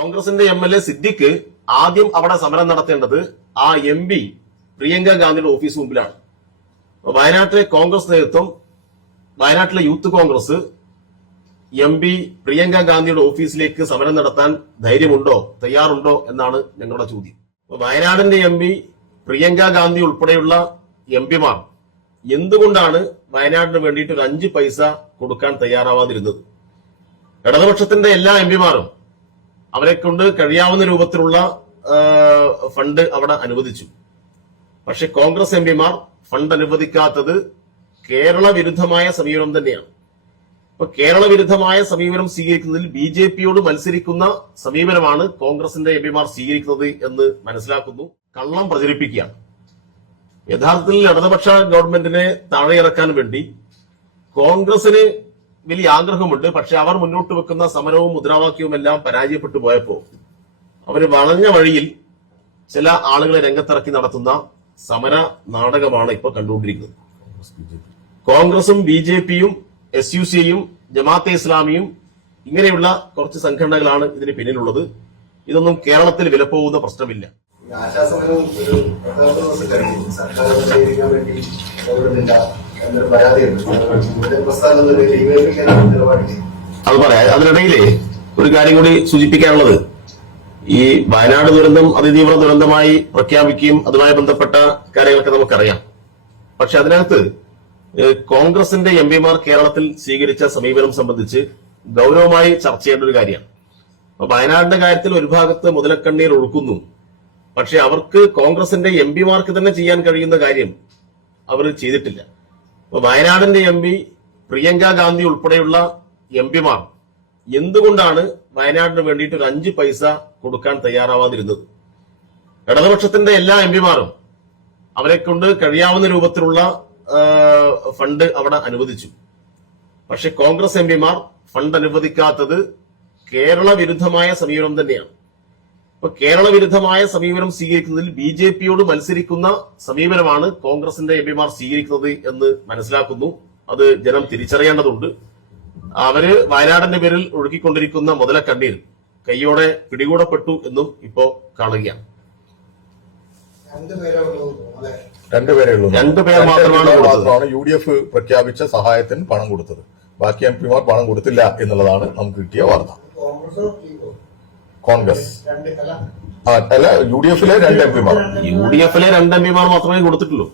കോൺഗ്രസിന്റെ M L A Siddique ആദ്യം അവിടെ സമരം നടത്തേണ്ടത് ആ എം പി പ്രിയങ്ക ഗാന്ധിയുടെ ഓഫീസ് മുമ്പിലാണ്. വയനാട്ടിലെ കോൺഗ്രസ് നേതൃത്വം വയനാട്ടിലെ youth Congress M P Priyanka ഗാന്ധിയുടെ ഓഫീസിലേക്ക് സമരം നടത്താൻ ധൈര്യമുണ്ടോ തയ്യാറുണ്ടോ എന്നാണ് ഞങ്ങളുടെ ചോദ്യം. വയനാടിന്റെ എം പി പ്രിയങ്ക ഗാന്ധി ഉൾപ്പെടെയുള്ള എം പിമാർ എന്തുകൊണ്ടാണ് വയനാടിന് വേണ്ടിയിട്ട് ഒരു അഞ്ച് പൈസ കൊടുക്കാൻ തയ്യാറാവാതിരുന്നത്? ഇടതുപക്ഷത്തിന്റെ എല്ലാ എം പിമാരും അവരെ കൊണ്ട് കഴിയാവുന്ന രൂപത്തിലുള്ള ഫണ്ട് അവിടെ അനുവദിച്ചു. പക്ഷെ കോൺഗ്രസ് എം പിമാർ ഫണ്ട് അനുവദിക്കാത്തത് കേരള വിരുദ്ധമായ സമീപനം തന്നെയാണ്. ഇപ്പൊ കേരള വിരുദ്ധമായ സമീപനം സ്വീകരിക്കുന്നതിൽ ബി ജെ പിയോട് മത്സരിക്കുന്ന സമീപനമാണ് കോൺഗ്രസിന്റെ എം പിമാർ സ്വീകരിക്കുന്നത് എന്ന് മനസ്സിലാക്കുന്നു. കള്ളം പ്രചരിപ്പിക്കുകയാണ്. യഥാർത്ഥത്തിൽ ഇടതുപക്ഷ ഗവൺമെന്റിനെ താഴെയിറക്കാൻ വേണ്ടി കോൺഗ്രസിന് വലിയ ആഗ്രഹമുണ്ട്. പക്ഷെ അവർ മുന്നോട്ട് വെക്കുന്ന സമരവും മുദ്രാവാക്യവും എല്ലാം പരാജയപ്പെട്ടു പോയപ്പോ അവർ വളഞ്ഞ വഴിയിൽ ചില ആളുകളെ രംഗത്തിറക്കി നടത്തുന്ന സമര നാടകമാണ് ഇപ്പോൾ കണ്ടുകൊണ്ടിരിക്കുന്നത്. കോൺഗ്രസും ബി ജെ പിയും എസ് യു സിയും ജമാഅത്തെ ഇസ്ലാമിയും ഇങ്ങനെയുള്ള കുറച്ച് സംഘടനകളാണ് ഇതിന് പിന്നിലുള്ളത്. ഇതൊന്നും കേരളത്തിൽ വിലപ്പോകുന്ന പ്രശ്നമില്ല. ആശാസമരവും ആശാസമരം ഒരു പത്താമത്തെ സർക്കാർ വേണ്ടി അത് പറയാം. അതിനിടയിലേ ഒരു കാര്യം കൂടി സൂചിപ്പിക്കാനുള്ളത്. ഈ വയനാട് ദുരന്തം അതിതീവ്ര ദുരന്തമായി പ്രഖ്യാപിക്കുകയും അതുമായി ബന്ധപ്പെട്ട കാര്യങ്ങളൊക്കെ നമുക്കറിയാം. പക്ഷെ അതിനകത്ത് കോൺഗ്രസിന്റെ എം പിമാർ കേരളത്തിൽ സ്വീകരിച്ച സമീപനം സംബന്ധിച്ച് ഗൗരവമായി ചർച്ച ചെയ്യേണ്ട ഒരു കാര്യമാണ്. അപ്പൊ വയനാടിന്റെ കാര്യത്തിൽ ഒരു ഭാഗത്ത് മുതലക്കണ്ണീർ ഒഴുക്കുന്നു. പക്ഷെ അവർക്ക് കോൺഗ്രസിന്റെ എം പിമാർക്ക് തന്നെ ചെയ്യാൻ കഴിയുന്ന കാര്യം അവർ ചെയ്തിട്ടില്ല. അപ്പൊ വയനാടിന്റെ എം പി പ്രിയങ്ക ഗാന്ധി ഉൾപ്പെടെയുള്ള എം പിമാർ എന്തുകൊണ്ടാണ് വയനാടിന് വേണ്ടിയിട്ട് ഒരു അഞ്ച് പൈസ കൊടുക്കാൻ തയ്യാറാവാതിരുന്നത്? ഇടതുപക്ഷത്തിന്റെ എല്ലാ എം പിമാരും അവരെ കൊണ്ട് കഴിയാവുന്ന രൂപത്തിലുള്ള ഫണ്ട് അവിടെ അനുവദിച്ചു. പക്ഷെ കോൺഗ്രസ് എം പിമാർ ഫണ്ട് അനുവദിക്കാത്തത് കേരള വിരുദ്ധമായ സമീപനം തന്നെയാണ്. അപ്പൊ കേരള വിരുദ്ധമായ സമീപനം സ്വീകരിക്കുന്നതിൽ ബി ജെ പിയോട് മത്സരിക്കുന്ന സമീപനമാണ് കോൺഗ്രസിന്റെ എം പിമാർ സ്വീകരിക്കുന്നത് എന്ന് മനസ്സിലാക്കുന്നു. അത് ജനം തിരിച്ചറിയേണ്ടതുണ്ട്. അവർ വയനാടിന്റെ പേരിൽ ഒഴുകിക്കൊണ്ടിരിക്കുന്ന മുതലക്കണ്ണീർ കൈയോടെ പിടികൂടപ്പെട്ടു എന്നും ഇപ്പോ കാണുകയാണ്. രണ്ടുപേരേ ഉള്ളൂ രണ്ടുപേർ. മാത്രമാണ് യു ഡി എഫ് പ്രഖ്യാപിച്ച സഹായത്തിന് പണം കൊടുത്തത്. ബാക്കി എം പിമാർ പണം കൊടുത്തില്ല എന്നുള്ളതാണ് നമുക്ക് കിട്ടിയ വാർത്ത. കോൺഗ്രസോ. അല്ല യു ഡി എഫിലെ രണ്ട് എം പിമാർ. യു ഡി എഫിലെ രണ്ട് എം പിമാർ മാത്രമേ കൊടുത്തിട്ടുള്ളൂ.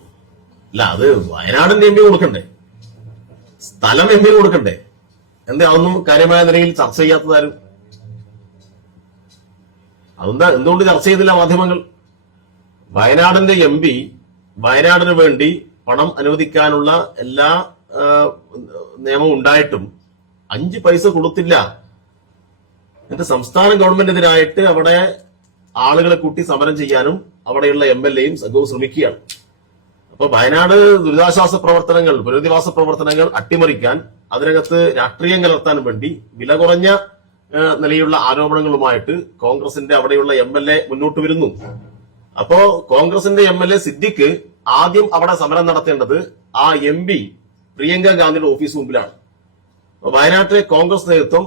അല്ല അത് വയനാടിന്റെ എം പി കൊടുക്കണ്ടേ? സ്ഥലം എം പി കൊടുക്കണ്ടേ? എന്താ അതൊന്നും കാര്യമായ നിലയിൽ ചർച്ച ചെയ്യാത്തതാരും അതെന്താ എന്തുകൊണ്ട് ചർച്ച ചെയ്തില്ല മാധ്യമങ്ങൾ? വയനാടിന്റെ എം പി വയനാടിന് വേണ്ടി പണം അനുവദിക്കാനുള്ള എല്ലാ നിയമവും ഉണ്ടായിട്ടും അഞ്ച് പൈസ കൊടുത്തില്ല എന്നിട്ട് സംസ്ഥാന ഗവൺമെന്റിനെതിരായിട്ട് അവിടെ ആളുകളെ കൂട്ടി സമരം ചെയ്യാനും അവിടെയുള്ള എം എൽ എയും സംഘവും ശ്രമിക്കുകയാണ്. അപ്പൊ വയനാട് ദുരിതാശ്വാസ പ്രവർത്തനങ്ങൾ പുനരധിവാസ പ്രവർത്തനങ്ങൾ അട്ടിമറിക്കാൻ അതിനകത്ത് രാഷ്ട്രീയം കലർത്താൻ വേണ്ടി വില കുറഞ്ഞ നിലയുള്ള ആരോപണങ്ങളുമായിട്ട് കോൺഗ്രസിന്റെ അവിടെയുള്ള എം എൽ എ മുന്നോട്ട് വരുന്നു. അപ്പോ കോൺഗ്രസിന്റെ എം എൽ എ സിദ്ദിഖ് ആദ്യം അവിടെ സമരം നടത്തേണ്ടത് ആ എം പി പ്രിയങ്ക ഗാന്ധിയുടെ ഓഫീസ് മുമ്പിലാണ്. വയനാട്ടിലെ കോൺഗ്രസ് നേതൃത്വം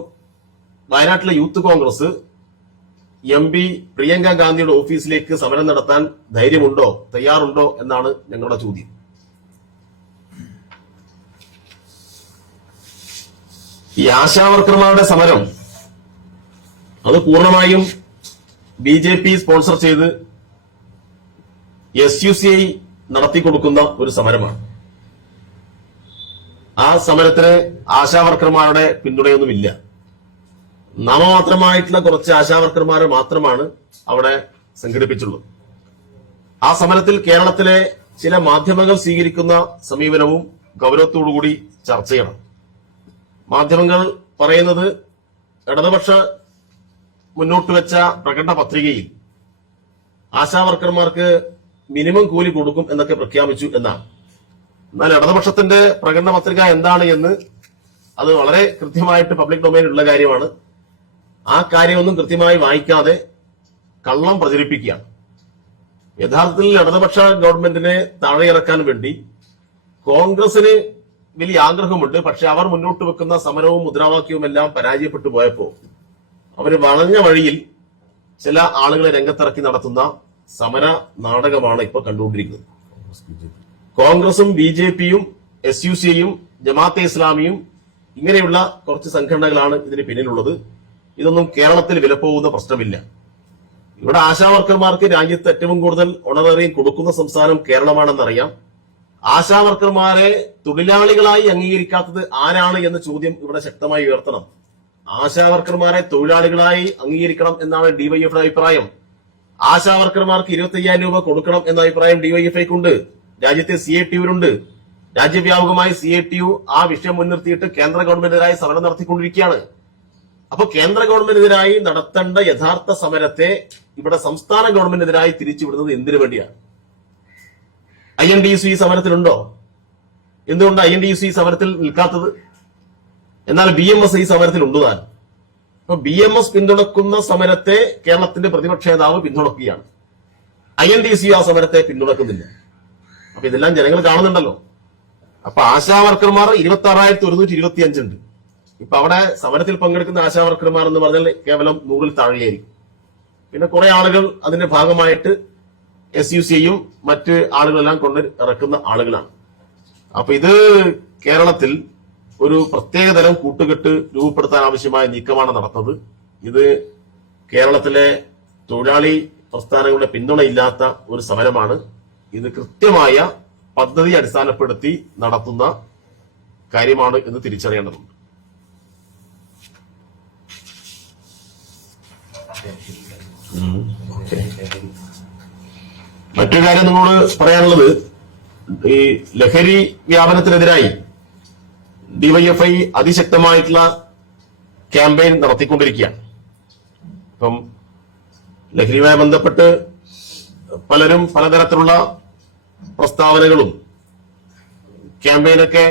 വയനാട്ടിലെ youth Congress M P Priyanka ഗാന്ധിയുടെ ഓഫീസിലേക്ക് സമരം നടത്താൻ ധൈര്യമുണ്ടോ തയ്യാറുണ്ടോ എന്നാണ് ഞങ്ങളുടെ ചോദ്യം. ഈ ആശാവർക്കർമാരുടെ സമരം അത് പൂർണമായും ബി ജെ പി സ്പോൺസർ ചെയ്ത് എസ് യു സി ഐ നടത്തിക്കൊടുക്കുന്ന ഒരു സമരമാണ്. ആ സമരത്തിന് ആശാവർക്കർമാരുടെ പിന്തുണയൊന്നുമില്ല. നാമമാത്രമായിട്ടുള്ള കുറച്ച് ആശാവർക്കർമാരെ മാത്രമാണ് അവിടെ സംഘടിപ്പിച്ചുള്ളത് ആ സമരത്തിൽ കേരളത്തിലെ ചില മാധ്യമങ്ങൾ സ്വീകരിക്കുന്ന സമീപനവും ഗൗരവത്തോടുകൂടി ചർച്ച ചെയ്യണം മാധ്യമങ്ങൾ പറയുന്നത് ഇടതുപക്ഷ മുന്നോട്ട് വെച്ച പ്രകടന പത്രികയിൽ ആശാവർക്കർമാർക്ക് മിനിമം കൂലി കൊടുക്കും എന്നൊക്കെ പ്രഖ്യാപിച്ചു എന്നാണ്. എന്നാൽ ഇടതുപക്ഷത്തിന്റെ പ്രകടന പത്രിക എന്താണ് എന്ന് അത് വളരെ കൃത്യമായിട്ട് പബ്ലിക് ഡൊമൈനിലുള്ള കാര്യമാണ്. ആ കാര്യമൊന്നും കൃത്യമായി വായിക്കാതെ കള്ളം പ്രചരിപ്പിക്കുകയാണ്. യഥാർത്ഥത്തിൽ ഇടതുപക്ഷ ഗവൺമെന്റിനെ താഴെയിറക്കാൻ വേണ്ടി കോൺഗ്രസിന് വലിയ ആഗ്രഹമുണ്ട്. പക്ഷെ അവർ മുന്നോട്ട് വെക്കുന്ന സമരവും മുദ്രാവാക്യവും എല്ലാം പരാജയപ്പെട്ടു പോയപ്പോ അവർ വളഞ്ഞ വഴിയിൽ ചില ആളുകളെ രംഗത്തിറക്കി നടത്തുന്ന സമര നാടകമാണ് ഇപ്പോൾ കണ്ടുകൊണ്ടിരിക്കുന്നത്. കോൺഗ്രസും ബി ജെ പിയും എസ് യു സിയും ജമാഅത്തെ ഇസ്ലാമിയും ഇങ്ങനെയുള്ള കുറച്ച് സംഘടനകളാണ് ഇതിന് പിന്നിലുള്ളത്. ഇതൊന്നും കേരളത്തിൽ വിലപ്പോകുന്ന പ്രശ്നമില്ല. ഇവിടെ ആശാവർക്കർമാർക്ക് രാജ്യത്ത് ഏറ്റവും കൂടുതൽ ഓണററിയും കൊടുക്കുന്ന സംസ്ഥാനം കേരളമാണെന്നറിയാം. ആശാവർക്കർമാരെ തൊഴിലാളികളായി അംഗീകരിക്കാത്തത് ആരാണ് എന്ന ചോദ്യം ഇവിടെ ശക്തമായി ഉയർത്തണം. ആശാവർക്കർമാരെ തൊഴിലാളികളായി അംഗീകരിക്കണം എന്നാണ് ഡിവൈഎഫിന്റെ അഭിപ്രായം. ആശാവർക്കർമാർക്ക് ഇരുപത്തി അയ്യായിരം രൂപ കൊടുക്കണം എന്ന അഭിപ്രായം ഡിവൈഎഫ്ഐക്കുണ്ട് രാജ്യത്തെ സി എ ടിയുവിനുണ്ട് രാജ്യവ്യാപകമായി സി എ ടി യു ആ വിഷയം മുൻനിർത്തിയിട്ട് കേന്ദ്ര ഗവൺമെന്റിനായി സമരം നടത്തിക്കൊണ്ടിരിക്കുകയാണ്. അപ്പൊ കേന്ദ്ര ഗവൺമെന്റിനെതിരായി നടത്തേണ്ട യഥാർത്ഥ സമരത്തെ ഇവിടെ സംസ്ഥാന ഗവൺമെന്റിനെതിരായി തിരിച്ചുവിടുന്നത് എന്തിനു വേണ്ടിയാണ്? ഐ എൻ ഡി സി സമരത്തിലുണ്ടോ? എന്തുകൊണ്ട് ഐ എൻ ഡി സി സമരത്തിൽ നിൽക്കാത്തത്? എന്നാൽ ബി എം എസ് ഈ സമരത്തിൽ ഉണ്ട് താൻ? അപ്പൊ ബി എം എസ് പിന്തുണക്കുന്ന സമരത്തെ കേരളത്തിന്റെ പ്രതിപക്ഷ നേതാവ് പിന്തുണക്കുകയാണ്. ഐ എൻ ഡി സി ആ സമരത്തെ പിന്തുണക്കുന്നില്ല. അപ്പൊ ഇതെല്ലാം ജനങ്ങൾ കാണുന്നുണ്ടല്ലോ. അപ്പൊ ആശാ വർക്കർമാർ ഇരുപത്തി ആറായിരത്തി ഒരുന്നൂറ്റി ഇരുപത്തി അഞ്ചുണ്ട് ഇപ്പൊ അവിടെ സമരത്തിൽ പങ്കെടുക്കുന്ന ആശാവർക്കർമാർ എന്ന് പറഞ്ഞാൽ കേവലം നൂറിൽ താഴെയായിരിക്കും. പിന്നെ കുറെ ആളുകൾ അതിന്റെ ഭാഗമായിട്ട് എസ് യു സിയും മറ്റ് ആളുകളെല്ലാം കൊണ്ട് ഇറക്കുന്ന ആളുകളാണ്. അപ്പൊ ഇത് കേരളത്തിൽ ഒരു പ്രത്യേകതരം കൂട്ടുകെട്ട് രൂപപ്പെടുത്താൻ ആവശ്യമായ നീക്കമാണ് നടത്തുന്നത് ഇത് കേരളത്തിലെ തൊഴിലാളി പ്രസ്ഥാനങ്ങളുടെ പിന്തുണയില്ലാത്ത ഒരു സമരമാണ്. ഇത് കൃത്യമായ പദ്ധതി അടിസ്ഥാനപ്പെടുത്തി നടത്തുന്ന കാര്യമാണ് എന്ന് തിരിച്ചറിയേണ്ടതുണ്ട്. മറ്റൊരു കാര്യം നിങ്ങളോട് പറയാനുള്ളത് ഈ ലഹരി വ്യാപനത്തിനെതിരായി ഡിവൈഎഫ്ഐ അതിശക്തമായിട്ടുള്ള ക്യാമ്പയിൻ നടത്തിക്കൊണ്ടിരിക്കുകയാണ്. ഇപ്പം ലഹരിയുമായി ബന്ധപ്പെട്ട് പലരും പലതരത്തിലുള്ള പ്രസ്താവനകളും ക്യാമ്പയിനൊക്കെ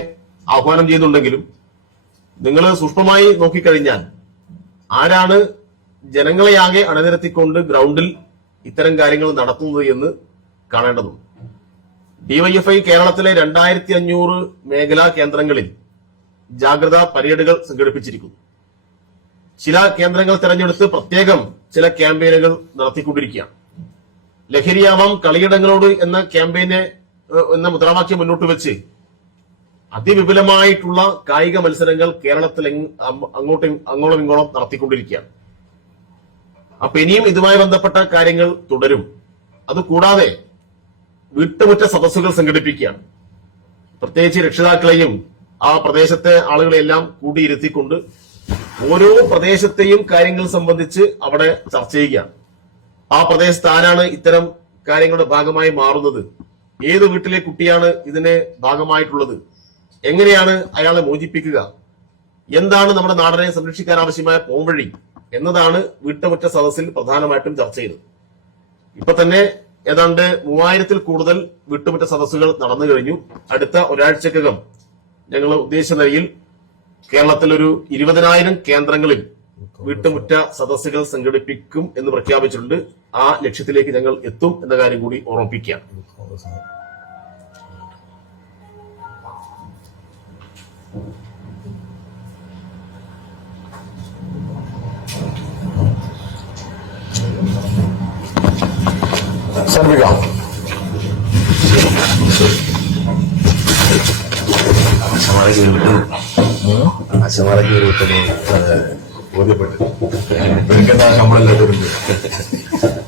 ആഹ്വാനം ചെയ്യുന്നുണ്ടെങ്കിലും നിങ്ങൾ സൂക്ഷ്മമായി നോക്കിക്കഴിഞ്ഞാൽ ആരാണ് ജനങ്ങളെയാകെ അണിനിരത്തിക്കൊണ്ട് ഗ്രൗണ്ടിൽ ഇത്തരം കാര്യങ്ങൾ നടത്തുന്നത് എന്ന് കാണേണ്ടതുണ്ട്. ഡിവൈഎഫ്ഐ കേരളത്തിലെ രണ്ടായിരത്തി അഞ്ഞൂറ് മേഖലാ കേന്ദ്രങ്ങളിൽ ജാഗ്രതാ പരേഡുകൾ സംഘടിപ്പിച്ചിരിക്കുന്നു. ചില കേന്ദ്രങ്ങൾ തെരഞ്ഞെടുത്ത് പ്രത്യേകം ചില ക്യാമ്പയിനുകൾ നടത്തിക്കൊണ്ടിരിക്കുകയാണ്. ലഹരിയാവാം കളിയിടങ്ങളോട് എന്ന ക്യാമ്പയിന് എന്ന മുദ്രാവാക്യം മുന്നോട്ട് വെച്ച് അതിവിപുലമായിട്ടുള്ള കായിക മത്സരങ്ങൾ കേരളത്തിൽ അങ്ങോട്ടും അങ്ങോളം ഇങ്ങോളം നടത്തിക്കൊണ്ടിരിക്കുകയാണ്. അപ്പൊ ഇനിയും ഇതുമായി ബന്ധപ്പെട്ട കാര്യങ്ങൾ തുടരും. അത് കൂടാതെ വീട്ടുമുറ്റ സദസ്സുകൾ സംഘടിപ്പിക്കുകയാണ്. പ്രത്യേകിച്ച് രക്ഷിതാക്കളെയും ആ പ്രദേശത്തെ ആളുകളെല്ലാം കൂടിയിരുത്തിക്കൊണ്ട് ഓരോ പ്രദേശത്തെയും കാര്യങ്ങൾ സംബന്ധിച്ച് അവിടെ ചർച്ച ചെയ്യുകയാണ്. ആ പ്രദേശത്ത് ആരാണ് ഇത്തരം കാര്യങ്ങളുടെ ഭാഗമായി മാറുന്നത്? ഏത് വീട്ടിലെ കുട്ടിയാണ് ഇതിന് ഭാഗമായിട്ടുള്ളത്? എങ്ങനെയാണ് അയാളെ മോചിപ്പിക്കുക? എന്താണ് നമ്മുടെ നാടിനെ സംരക്ഷിക്കാൻ ആവശ്യമായ പോംവഴി? എന്നതാണ് വീട്ടുമുറ്റ സദസ്സിൽ പ്രധാനമായിട്ടും ചർച്ച ചെയ്തത് ഇപ്പൊ തന്നെ ഏതാണ്ട് മൂവായിരത്തിൽ കൂടുതൽ വിട്ടുമുറ്റ സദസ്സുകൾ നടന്നു കഴിഞ്ഞു. അടുത്ത ഒരാഴ്ചക്കകം ഞങ്ങൾ ഉദ്ദേശിച്ച നിലയിൽ കേരളത്തിൽ ഒരു ഇരുപതിനായിരം കേന്ദ്രങ്ങളിൽ വിട്ടുമുറ്റ സദസ്സുകൾ സംഘടിപ്പിക്കും എന്ന് പ്രഖ്യാപിച്ചിട്ടുണ്ട്. ആ ലക്ഷ്യത്തിലേക്ക് ഞങ്ങൾ എത്തും എന്ന കാര്യം കൂടി ഓർമ്മിപ്പിക്കുകയാണ് சர்விகா அசமரக்கு இருபது அசமரக்கு இருபத்தொன்று ஓதப்பட்டு பெருக்கதான் சம்பளம் இல்லாத இருக்கு